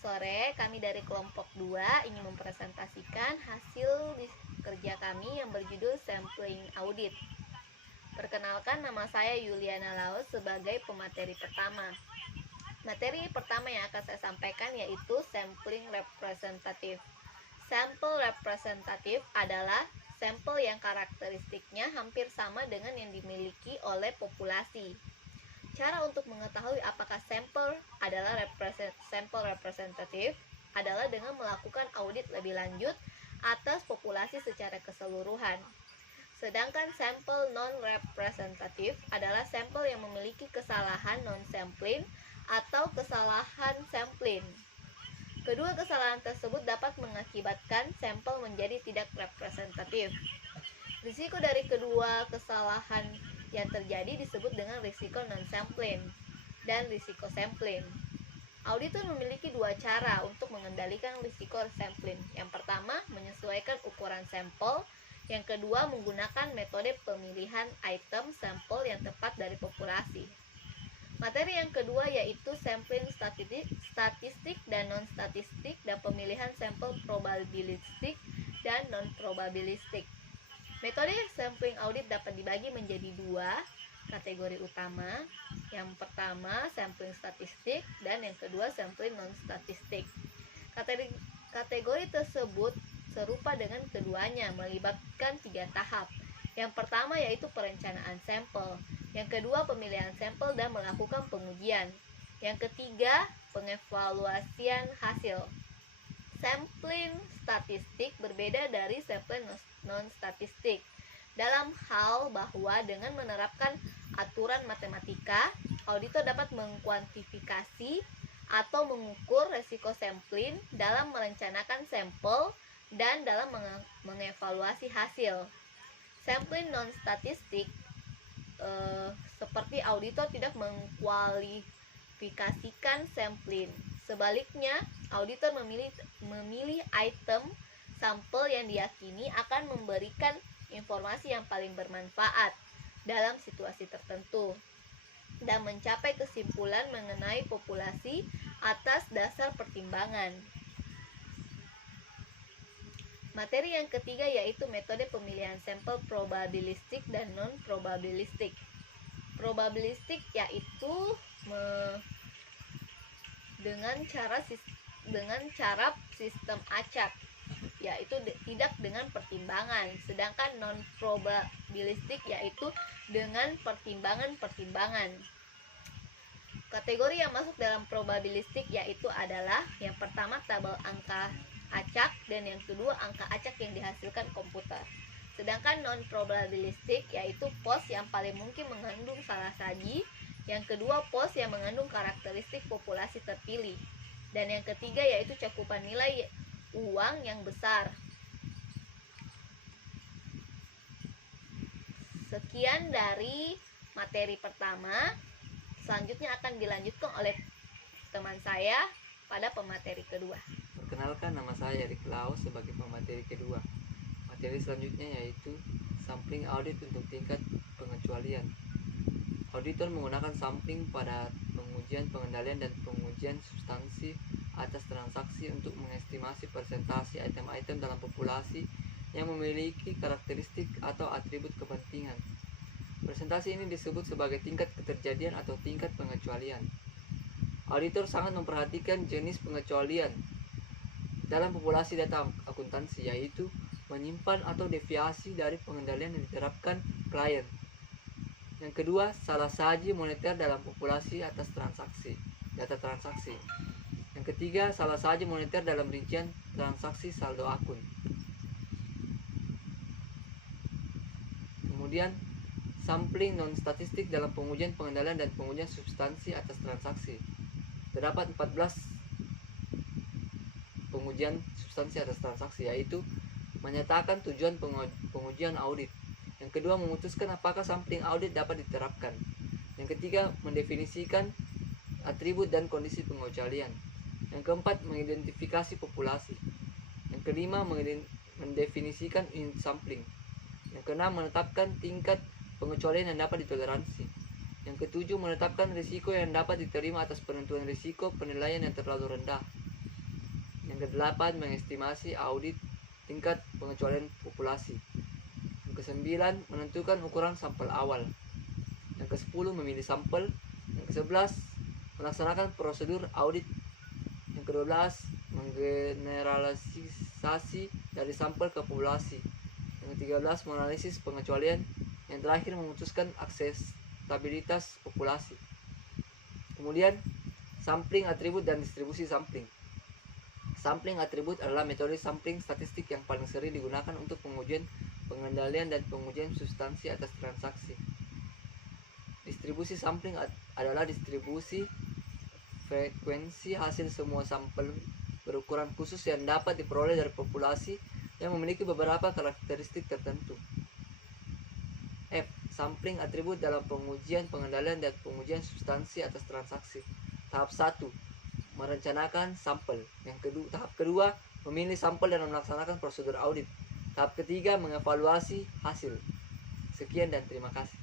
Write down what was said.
sore, kami dari kelompok 2 ingin mempresentasikan hasil kerja kami yang berjudul Sampling Audit. Perkenalkan, nama saya Yuliana Laos sebagai pemateri pertama. Materi pertama yang akan saya sampaikan yaitu Sampling Representative. Sampel representatif adalah sampel yang karakteristiknya hampir sama dengan yang dimiliki oleh populasi. Cara untuk mengetahui apakah sampel adalah sampel representatif adalah dengan melakukan audit lebih lanjut atas populasi secara keseluruhan. Sedangkan sampel non-representatif adalah sampel yang memiliki kesalahan non-sampling atau kesalahan sampling. Kedua kesalahan tersebut dapat mengakibatkan sampel menjadi tidak representatif. Risiko dari kedua kesalahan yang terjadi disebut dengan risiko non-sampling dan risiko sampling. Auditor memiliki dua cara untuk mengendalikan risiko sampling. Yang pertama, menyesuaikan ukuran sampel. Yang kedua, menggunakan metode pemilihan item sampel yang tepat dari populasi. Materi yang kedua yaitu sampling statistik dan non-statistik dan pemilihan sampel probabilistik dan non-probabilistik. Metode sampling audit dapat dibagi menjadi dua kategori utama. Yang pertama sampling statistik dan yang kedua sampling non-statistik. Kategori tersebut serupa dengan keduanya, melibatkan 3 tahap. Yang pertama yaitu perencanaan sampel. Yang kedua, pemilihan sampel dan melakukan pengujian. Yang ketiga, pengevaluasian hasil. Sampling statistik berbeda dari sampling non-statistik dalam hal bahwa dengan menerapkan aturan matematika, auditor dapat mengkuantifikasi atau mengukur resiko sampling dalam merencanakan sampel dan dalam mengevaluasi hasil. Sampling non-statistik seperti auditor tidak mengkualifikasikan sampling. Sebaliknya, auditor memilih item sampel yang diyakini akan memberikan informasi yang paling bermanfaat dalam situasi tertentu dan mencapai kesimpulan mengenai populasi atas dasar pertimbangan. Materi yang ketiga yaitu metode pemilihan sampel probabilistik dan non-probabilistik. Probabilistik yaitu dengan cara sistem acak, yaitu tidak dengan pertimbangan. Sedangkan non-probabilistik yaitu dengan pertimbangan-pertimbangan. Kategori yang masuk dalam probabilistik yaitu adalah yang pertama tabel angka acak dan yang kedua angka acak yang dihasilkan komputer. Sedangkan non-probabilistik yaitu pos yang paling mungkin mengandung salah saji, yang kedua pos yang mengandung karakteristik populasi terpilih, dan yang ketiga yaitu cakupan nilai uang yang besar. Sekian dari materi pertama. Selanjutnya akan dilanjutkan oleh teman saya pada pemateri kedua. Perkenalkan, nama saya Erik Laos sebagai pemateri kedua. Materi selanjutnya yaitu sampling audit untuk tingkat pengecualian. Auditor menggunakan sampling pada pengujian pengendalian dan pengujian substansi atas transaksi untuk mengestimasi persentase item-item dalam populasi yang memiliki karakteristik atau atribut kepentingan. Presentasi ini disebut sebagai tingkat keterjadian atau tingkat pengecualian. Auditor sangat memperhatikan jenis pengecualian dalam populasi data akuntansi, yaitu menyimpan atau deviasi dari pengendalian yang diterapkan klien. Yang kedua, salah saji moneter dalam populasi atas data transaksi. Yang ketiga, salah saji moneter dalam rincian transaksi saldo akun. Kemudian, sampling non-statistik dalam pengujian pengendalian dan pengujian substansi atas transaksi. Terdapat 14 pengujian substansi atas transaksi, yaitu menyatakan tujuan pengujian audit. Yang kedua, memutuskan apakah sampling audit dapat diterapkan. Yang ketiga, mendefinisikan atribut dan kondisi pengecualian. Yang keempat, mengidentifikasi populasi. Yang kelima, mendefinisikan unit sampling. Yang keenam, menetapkan tingkat pengecualian yang dapat ditoleransi. Yang ketujuh, menetapkan risiko yang dapat diterima atas penentuan risiko penilaian yang terlalu rendah. Yang kedelapan, mengestimasi audit tingkat pengecualian populasi. Yang kesembilan, menentukan ukuran sampel awal. Yang ke-10, memilih sampel. Yang ke-11, melaksanakan prosedur audit. Yang ke-12, menggeneralisasi dari sampel ke populasi. Yang ke-13, menganalisis pengecualian. Yang terakhir, memutuskan akseptabilitas populasi. Kemudian, sampling atribut dan distribusi sampling. Sampling atribut adalah metode sampling statistik yang paling sering digunakan untuk pengujian pengendalian dan pengujian substansi atas transaksi. Distribusi sampling adalah distribusi frekuensi hasil semua sampel berukuran khusus yang dapat diperoleh dari populasi yang memiliki beberapa karakteristik tertentu. F. Sampling atribut dalam pengujian pengendalian dan pengujian substansi atas transaksi. Tahap 1, merencanakan sampel. Tahap kedua, memilih sampel dan melaksanakan prosedur audit. Tahap ketiga, mengevaluasi hasil. Sekian dan terima kasih.